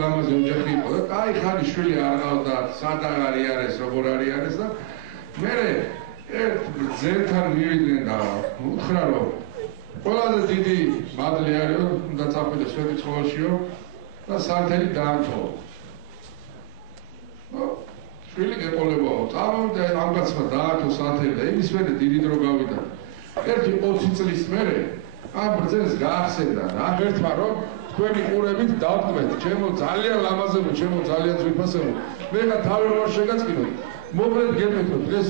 ლამაზი ოჯახი იყო და კაი ხანი შვილი არ ყავდა, სადაღ არის, როგორ არის და მე ერთ ძელთან მივიდნენ და უთხრა რომ ყველაზე დიდი მადლი არისო, უნდა წახვიდე სვეტი ცხოველშიო და სანთელი დაანთო. შვილი გეყოლებაო, წამოვიდა ამ კაცმა დაანთო სანთელი და იმის მერე დიდი დრო გავიდა. ერთი 20 წლის მერე ამ ბრძენს გაახსენდა რა ერთმა რომ თქვენი ყურებით დავტყვეთ, ჩემო ძალიან ლამაზებო, ჩემო ძალიან ძვირფასებო. მე ხა თავი რომ შეგაწკინოთ. მოკლედ გეტყვით, დღეს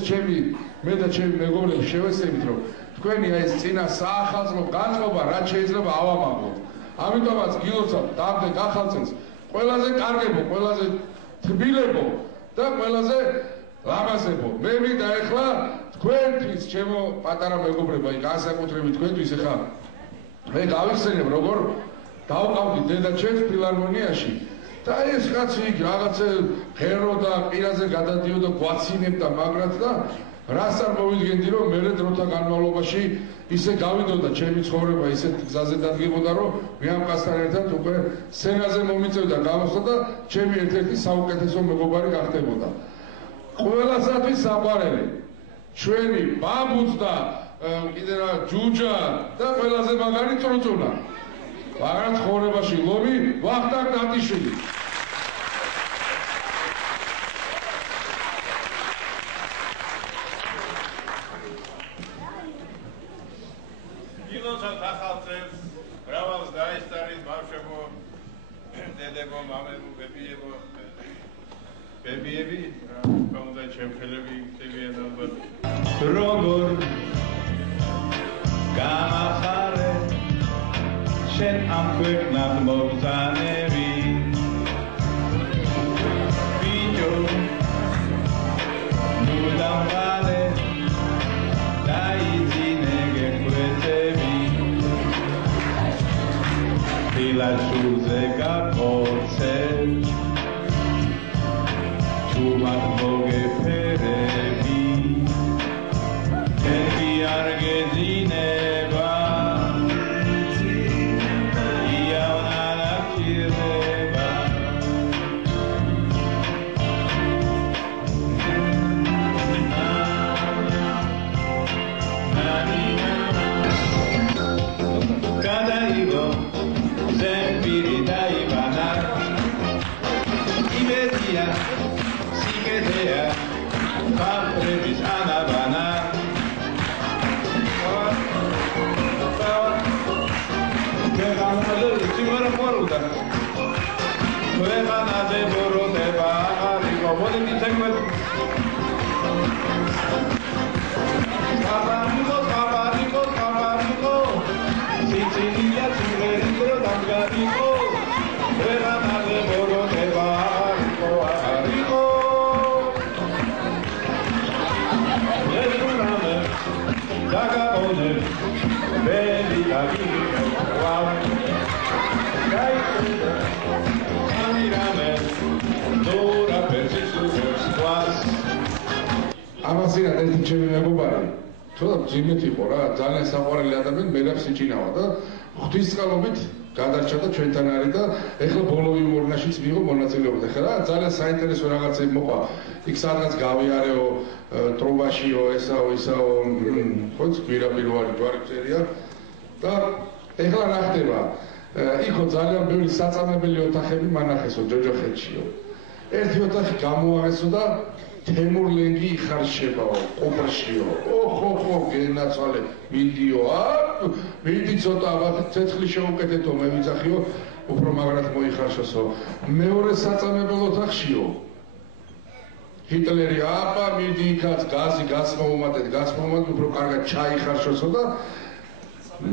მე და ჩემი მეგობრები შევეცდებით, რომ თქვენი ეს წინა საახალწლო განწყობა რაც შეიძლება ავამაგოთ. ამიტომაც გილოცავთ დამდე გახალწელს ყველაზე კარგებო, ყველაზე თბილებო და ყველაზე ლამაზებო. მე მინდა ეხლა თქვენთვის, ჩემო პატარა მეგობრებო, განსაკუთრებით თქვენთვის ეხლა მე გავიხსენებ როგორ დავყავდი დედაჩემს ფილარმონიაში და ეს კაცი იქ რაღაცა ღეროდა, პირაზე გადადიოდა, გვაცინებდა მაგრად და რას არ მოვიდგენდი რომ მე დროთა განმავლობაში ისე გავიდოდა ჩემი ცხოვრება ისეთ გზაზე დადგებოდა რომ მე ამ კაცთან ერთად უკვე სცენაზე მომიწევდა გამოსვლა და ჩემი ერთ-ერთი საუკეთესო მეგობარი გახდებოდა. ყველასათვის საყვარელი ჩვენი ბაბუც და კიდე რა ჯუჯა და ყველაზე მაგარი წრუწუნა. მაგრამ ცხოვრებაში ლომი ვახტანგ ნატიშვილი. გილოცავთ ახალწელს, მრავალს დაესწარით ბავშვებო, დედებო, მამებო, ბებიები, რა უნდა ჩემხელები ხდებიან ალბათ. როგორ გამახარე შენ ამ ქვეყნად მოგზანები ბიჭო ნუ დამღალე დაიძინე გეკვეცები ხილაშურზე გაკოცე თუ მათ მოგეფერები ერთი არ გეძინება ამასია ერთი ჩემი მეგობარი თორემ ძიმეთ იყო რა ძალიან საყვარელი ადამიანი მერაბ სიჭინავა და ღვთისწყალობით გადარჩა და ჩვენთან არის და ეხლა ბოლო იუმორნაშიც მიიღო მონაწილეობა ხა რა ძალიან საინტერესო რაღაცები მოყვა იქ სადღაც გავიარეო ტრობაშიო ესაო ხო პირაპირ ვარი ჯვარწერია და ეხლა რა ხდება იქო ძალიან ბევრი საწამებელი ოთახები მანახესო ჯოჯოხეთშიო ერთი ოთახი გამოაღესო და თემურლენგი იხარშებაო ყოფრშიო ოხო გენაცვალე მიდიო მიდი ცოტა ცეცხლი შეუკეთეთო მე ვიძახიო უფრო მაგრად მოიხარშოსო მეორე საწამებელ ოთახშიო ჰიტლერი აბა მიდი იქაც გაზი გასმოუმატეთ უფრო კარგად ჩაიხარშოსო და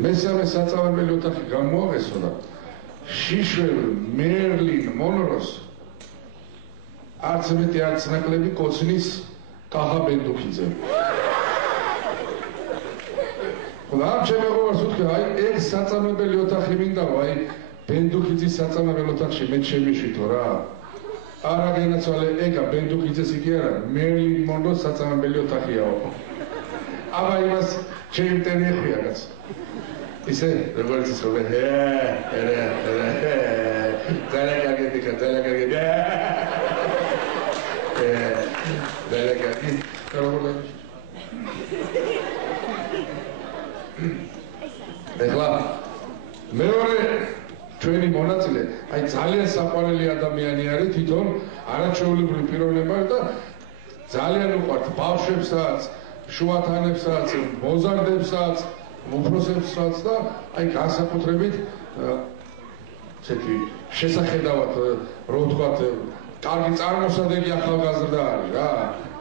მესამე საწამებელი ოთახი გამოაღესო და შიშველ მერლინ მონროს არც მეტი არც ნაკლები კოცნის კახა ბენდუქიძე. ხოლო ამ ჩემ მეგობარს ვთქვი, აი ეს საწამებელი ოთახი მინდა, აი ბენდუქიძის საწამებელ ოთახში მე შემიშვითო რა. არა გენაცვალე ეგა ბენდუქიძეს იგი არა, მერლინ მონროს საწამებელი ოთახიაო. აბა იმას ჩემი მტენი ეხვია კაც. ისე როგორც ის რომ ძალიან კარგი ხარ, ძალიან კარგი. ძალიან კარგი. ეხლა მეორე ჩვენი მონაწილე, აი ძალიან საყვარელი ადამიანი არის თვითონ არაჩვეულებრივი პიროვნება და ძალიან უყვართ ბავშვებსაც, შუათანებსაც, მოზარდებსაც, უფროსებსაც და აი განსაკუთრებით ესეთი შესახედავად რო ვთქვათ, კარგი წარმოსადეგი ახალგაზრდა არის რა.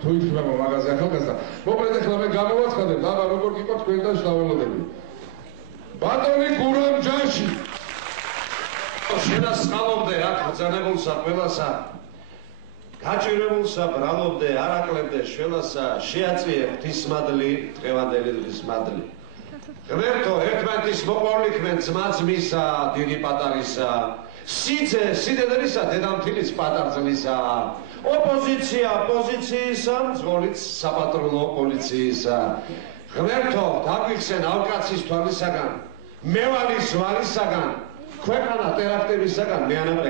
თუ ითქვა მაგაზე ახალგაზრდა. მოკლედ ეხლა მე გამოვაცხადებ, აბა როგორ გიყო თქვენთან შდაველოდები. ბატონი გურამ ჯაში შენასწავლობდე აქ ბრძანებულსა ყველასა გაჭირებულსა ბრალობდე არაკლებდე შველასა შეაწვიე ღვთისმადლი დღევანდელი ღვთისმადლი ღმერთო ერთმანეთის მოყვარლიქმენ ძმა-ძმისა დიდი პატარისა სიდედრისა დედამთილის პატარძლისა ოპოზიცია პოზიციისა მძღოლიც საპატრულო პოლიციისა ღმერთო დაგვიხსენ ალკაცის თვალისაგან მევალი ზვალისაგან ქვეყანა ტერაქტებისაგან მეანაბრე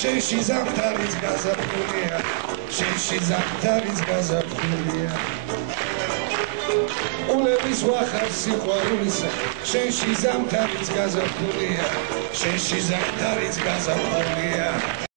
Sheshi Zaktaris Gazapuria, Sheshi Zaktaris Gazapuria. Ulevis Wachasi Kwarulisa, Sheshi Zaktaris Gazapuria, Sheshi Zaktaris Gazapuria.